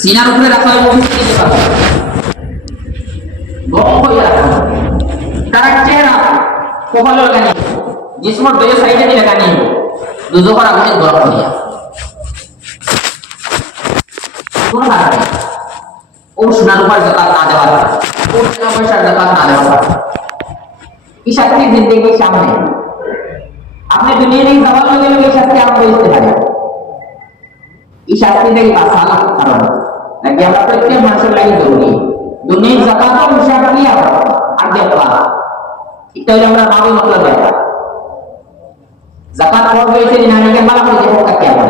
সিনার উপরে রাখা পারবে গরম হয়ে রাখা। তারা চেহারা লাগানি সাইডে দিয়ে লাগানি দুজোকর আগুনে গরম কোনো লাভ ও উপর জাকাত না কারণে, ও টাকা না। এই শাস্তি জিন্দগির সামনে? আপনি দুনিয়া থেকে যাওয়ার লগে লগে এই শাস্তি থেকে কারণ। নাকি আমরা প্রত্যেক মানুষের লাগে জরুরি দুনিয়ার জাকাতও হিসাব নিয়ে আর দেখবা এটা হলো আমরা ভাবি মতলব দেখা জাকাত ফরজ হয়েছে না নাকি বালা করে দেখো কাকে আমরা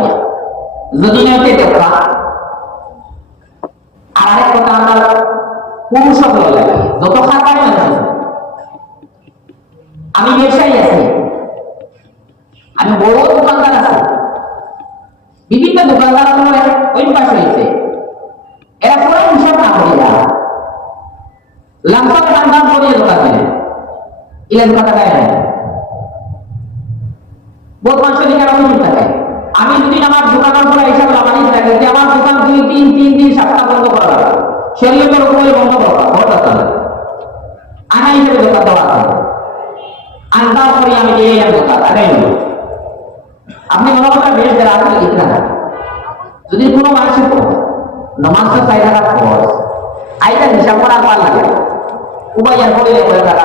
যদি না হইতে দেখবা আর আরেক কথা আমরা পুরুষ হতে লাগে যত খাতায় মানুষ। আমি ব্যবসায়ী আছি আমি বড় দোকানদার আছি বিভিন্ন দোকানদার আমার ওই পাশে হয়েছে এরা পুরো হিসাব না করে যা লামসাম দাম দাম করে দোকান দেয় ইলে দোকানটা দেয় না মানুষের দিকে আরও অভিযোগ থাকে। আমি যদি আমার দোকানের উপরে হিসাব লাগানি থাকে যে আমার দোকান দুই, তিন তিন দিন সপ্তাহ বন্ধ করা লাগে শরীরের উপরে বন্ধ করা ঘর আসতে আনা হিসেবে দোকান দেওয়া আছে। করে আমি দিয়ে এলাম দোকান এটাই আপনি মনে করেন বেশ যারা না যদি কোনো মানুষের নমাজটা চাই টাকা খরচ আইটা হিসাব পার লাগে করে টাকা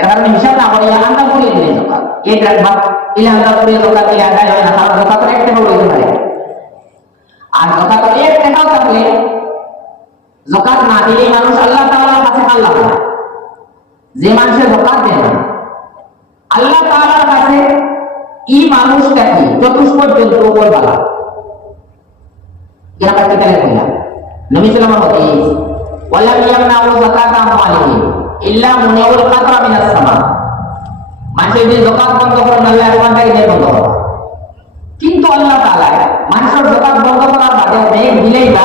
দিন এর কারণে হিসাব না করিয়া আন্দাজ করিয়ে দিলে দোকান এই রাখবা ইলে আন্দাজ করিয়ে দোকান দিলে আন্দাজ হয় না কারণ দোকান তো এক টাকা বলতে পারে আর দোকান তো এক টাকাও থাকলে জকাত না দিলে মানুষ আল্লাহ তাআলার কাছে আল্লাহ পায় যে মানুষের দোকান দেয় না আল্লাহ তাআলার কাছে এই মানুষটা কি চতুষ্পদ জন্তু উপর বালা এরা কাছে কেন কইলা নবী সাল্লাল্লাহু আলাইহি ওয়াসাল্লাম ওয়ালাম ইয়ামনাউ যাকাতা আমওয়ালিহিম ইল্লা মুনিউল কাতরা মিনাস সামা। মানুষের যে দোকান বন্ধ করেন আল্লাহ একবারটাকে দিয়ে বন্ধ করে? কিন্তু আল্লাহ তাআলা মানুষের দোকান বন্ধ করার বাদে মেঘ দিলেই না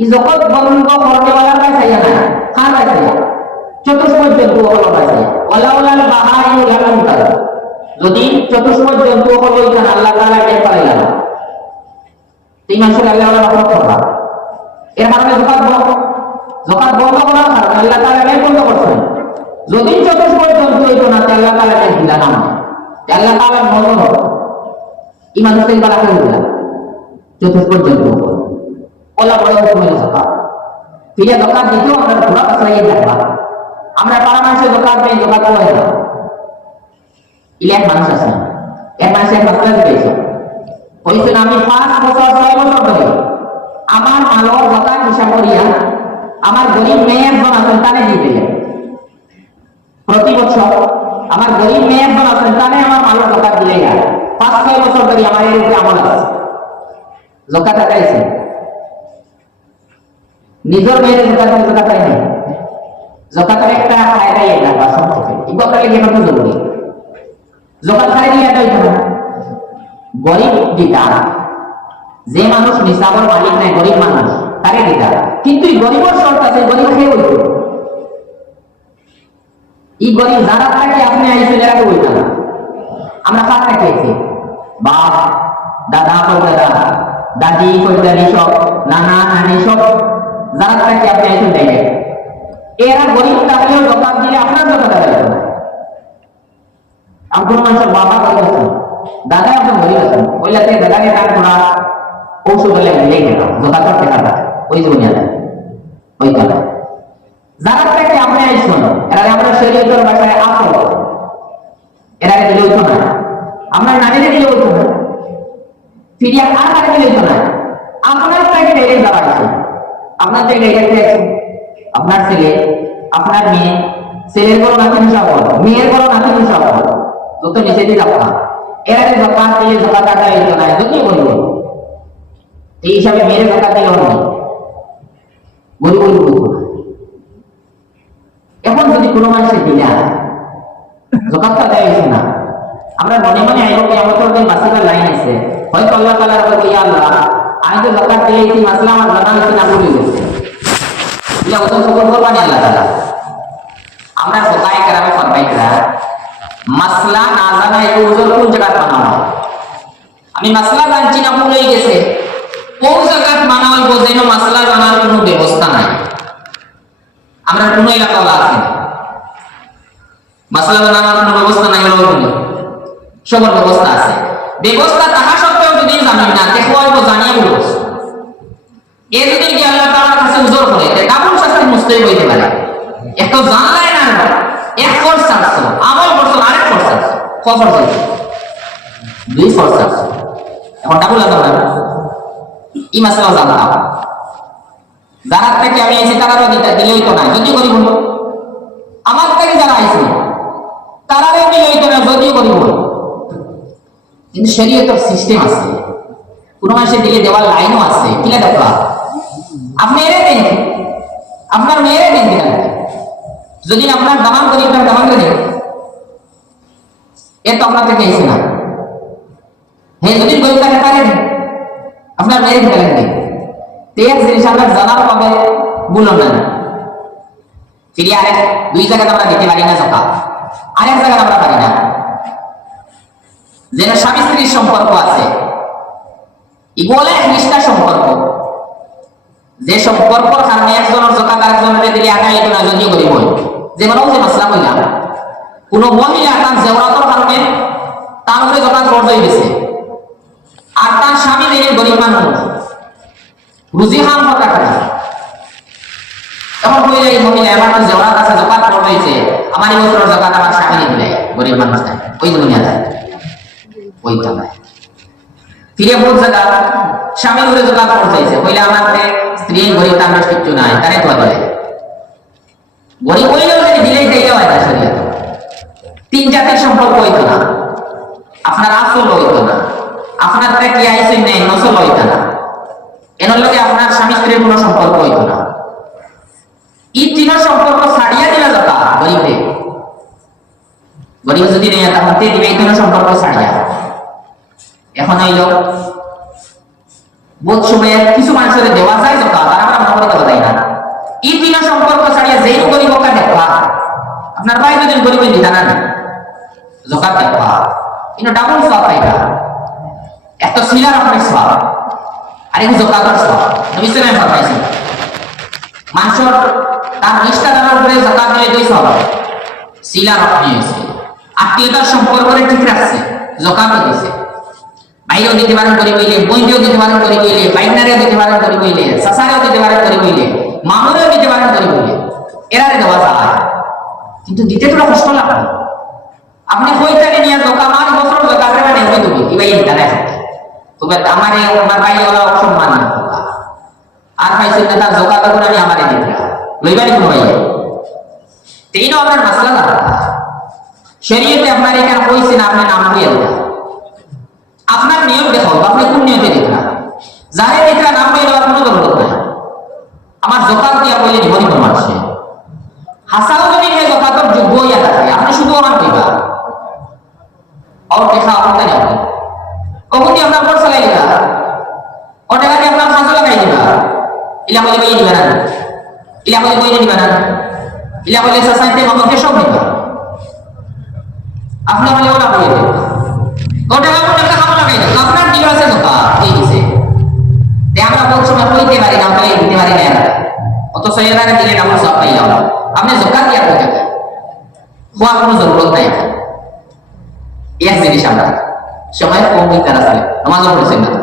এই জগৎ বন্ধ করতে ওয়ালার কাছে না। কার কাছে চতুষ্পদ জন্তু হলো কাছে ওয়ালাউলাল বাহাইউ লাম তার যদি চতুষ্পদ জন্তু হলো এখানে আল্লাহ তাআলা টের পাইলা না এই মানুষের আল্লাহ রহমত করবা। এর কারণে জকাত বন্ধ জকাত বন্ধ করার কারণে আল্লাহ তাআলা টের বন্ধ করছেন যদি চতুষ্পদ জন্তু হইতো না তাহলে আল্লাহ তাআলা টের দিলা না আল্লাহ তাআলা নজর এই মানুষের বালা করে দিলা চতুষ্পদ জন্তু ওলা বড় হুকুমের জকাত ফিরে দোকান দিতেও আমরা পুরো কাছাইয়ে দেখবা। আমরা পাড়া মানুষের দোকান পেয়ে দোকান হয় না ইলে এক মানুষ আছে এক মানুষের মাসলা পেয়েছে হয়েছে আমি পাঁচ বছর, ছয় বছর ধরে আমার মালর দোকান হিসাব করিয়া আমার গরিব মেয়ের জন সন্তানে দিয়ে দিলেন। প্রতি বছর আমার গরিব মেয়ের জন সন্তানে আমার মালর দোকান দিলে যায় পাঁচ, ছয় বছর ধরে আমার এর উপরে আমল আছে। জকাত আদাইছে নিজের মেয়ের জকাত জকাত পাই নাই। জকাতের একটা ফায়দাই এটা বা সম্পর্কে ইবাদত লাগে কত জরুরি? জকাত খাই দিয়ে এটা হইতো না গরিব দিতা যে মানুষ নিসাবর মালিক নাই, গরিব মানুষ, তারে দিতা কিন্তু এই গরিবের শর্ত আছে? গরিব খেয়ে হইতো এই গরিব যারা থাকে আপনি আইসে হইতো না আমরা কার খেয়েছি। বাপ, দাদা কই দাদা দাদি কই সব, নানা, নানি সব, যারা থাকে আপনি আইসে দেখেন এরা গরিব থাকলেও দোকান দিলে আপনার দেবে আমি কোনো মানুষের বাবা গরিব আছেন দাদা একজন গরিব আছেন ওই লাগে দাদাকে তার তোরা ঔষধ মিলে গেল দোকান করতে কাটা ওই যে উনিয়া ওই কথা। যারা থেকে আপনি আইসুন এরা আমরা শরীরের ভাষায় আসল এরা দিলে হইতো না আমরা নারীদের দিলে হইতো না ফিরিয়া আর কারে দিলে হইতো না আপনার থেকে ডাইরেক্ট যারা আছে আপনার থেকে আছে আপনার ছেলে, আপনার মেয়ে, ছেলের বড় নাতি সফল মেয়ের বড় নাতি সফল যত নিচে দিয়ে যাব না, এর আগে দোকান দিয়ে দোকান কাটা এই না যদি বলব এই হিসাবে মেরে জাকাত দিলে হবে গরিব গরিব এখন যদি কোনো মানুষের দিলা জকাতটা হয়েছে না। আমরা মনে মনে আইব কি আমার তো মাসিকার লাইন আছে। হয়তো আল্লাহ তাআলা বলবে ইয়া আল্লাহ, আমি তো জাকাত দিলে এই মাসলা আমার জানা হয়েছে না ভুলে গেছে। এটা ওজন সবর করবানি আল্লাহ তাআলা। আমরা কোথায় গ্রামে ফরমাইতরা মাসলা না জানা এই ওজন কোন জায়গা বানানো আমি মাসলা জানছি না ভুলে গেছে। কোন মানা হইব মাসলা জানার কোনো ব্যবস্থা নাই। আমরা কোনো এলাকা আছে। মাসলা জানার কোনো ব্যবস্থা নাই হলো সবার ব্যবস্থা আছে। ব্যবস্থা তাহা সত্ত্বেও যদি জানি না, দেখো জানিয়ে বলব এ যদি কি আল্লাহ তাআলার কাছে উজর করে, তে ডাবল শাস্তি মুস্তাহিব হইতে পারে। এক তো জানলাই না এক ফোর্স আছে। আমল করছ আরেক ফোর্স আছে। ক ফোর্স দুই ফোর্স আছে। এখন ডাবল আছে না ই মাসলা জানতাম যারা থেকে আমি এসে তারারও দিতে দিলেই তো না যদি করি আমার থেকে যারা আইছে, তারারও দিলেই তো না যদি করি বলব কিন্তু শরীয়তের সিস্টেম আছে। কোনো মানুষের দিলে দেওয়ার লাইনও আছে কিলা দেখা আপনি এরে দেন। আপনার মেয়েরে দেন দিলেন যদি আপনার দামান করি, আপনার দামান করে দেন। এ তো আপনার থেকে এসে না। হ্যাঁ যদি গরিব থাকে তাহলে আপনার মেয়েরে দিতে লাগবে তো এক জিনিস আমরা জানার পাবে বললাম না ফিরে আরেক দুই জায়গাতে আমরা দিতে পারি না জকা আরেক জায়গায় আমরা পারি না যেন স্বামী স্ত্রীর সম্পর্ক আছে। ইগুলো এক নিষ্ঠা সম্পর্ক। যে সম্পর্ক কারণে একজনের জকাত আরেকজনের দিলে এটা না যদিও করিব। যেমন ওই যে মাসলা কইলাম। কোন মহিলা তার জেওরাতর কারণে তার উপরে জকাত ফরজ হয়ে আর তার স্বামী দেখে গরিব মানুষ। রুজি খান হওয়ার টাকা তখন কইলে, এই মহিলা আমার তো জেওরাত আছে জকাত ফরজ আমার এই বছরের জকাত আমার স্বামী দিলে গরিব মানুষ দেয় ওই দুনিয়া দেয় ওইটা নাই ফিরে বোধ জায়গা স্বামী ঘুরে জোগাড় পৌঁছাইছে কইলে আমার স্ত্রী, গরিব, তার কিচ্ছু নাই। তারে তো দিলে গরিব হইলেও যদি দিলেই দিলেও হয় না শরীয়ত। তিন জাতির সম্পর্ক হইতো না। আপনার আসল হইতো না আপনার তারা কি আইসে নেই নসল হইতো না। এনার লগে আপনার স্বামী স্ত্রীর কোনো সম্পর্ক হইতো না। এই তিন সম্পর্ক ছাড়িয়া দিলা যাতা গরিবে গরিব যদি নেই তে দিবে তিন সম্পর্ক ছাড়িয়া। এখন হইল বোধ সময়ে কিছু মানুষের দেওয়া যায় জকা তারা আমরা মনে করে দেওয়া যায় না। এই তিন সম্পর্ক ছাড়িয়া যেই গরিব ওকা দেখবা আপনার ভাই যদি গরিব দিতা না জকা দেখবা। কিন্তু ডাবল সব পাইবা সিলার আপনার সব আর এই জকাতর সব নবী সালাম। ফরমাইছে মানুষের তার নিষ্ঠা জানার উপরে জকাত দিলে দুই সব সিলার আপনি হয়েছে। আত্মীয়তার সম্পর্করে ঠিক রাখছে। জকাতও দিছে ভাইও দিতে পারেন করে বইলে বইনকেও দিতে পারেন করে বইলে বাইনারেও দিতে পারেন করে বইলে সাসারেও দিতে পারেন করে বইলে মামুরেও দিতে পারেন করে বইলে এরারে দেওয়া যায়। কিন্তু দিতে তো কষ্ট লাগে। আপনি কইতাকে নিয়ে দোকা মাস বছর দোকা করে মানে হই তুমি ইবাই দিতে না তবে আমার আমার ভাই ওরা অসম্মান না আর পাইছে না তার জোকা তখন আমি আমারে দিতে লইবারই কোনো ভাই তিনও আপনার মাসলা না শরীয়তে আপনার এখানে না আপনি নাম দিয়ে আপনার নিয়ম দেখো আপনি কোন নিয়মে দেখবেন যারে এটা নাম বই দেওয়ার কোনো দরকার নাই। আমার জকাত দিয়া বলে জীবনী মানুষে হাসাও যদি নিয়ে জকাতর যোগ্য হইয়া থাকে, আপনি শুধু আমার দিবা আর দেখা আপনার নেই কখন দিয়ে আপনার পয়সা লাগে না ও টাকা দিয়ে আপনার খাজা লাগাই দিবা ইলা বলে বই দিবা না ইলা বলে বই দিবা না ইলা বলে সাসাইতে মামাকে সব দিবা আপনি বলে ওরা দিবা ওটা আমার টাকা খাব লাগাই না আপনার আছে দোকা এই দিছে আমরা বলছি না কইতে পারি না বলে দিতে পারি না অত সৈয়দারে দিলে না আমরা সব পাই যাও আপনি জকাত দিয়া টাকা হওয়ার কোনো জরুরত নাই এক জিনিস আমরা সময় কম দিতে আসলে নামাজও পড়ছেন না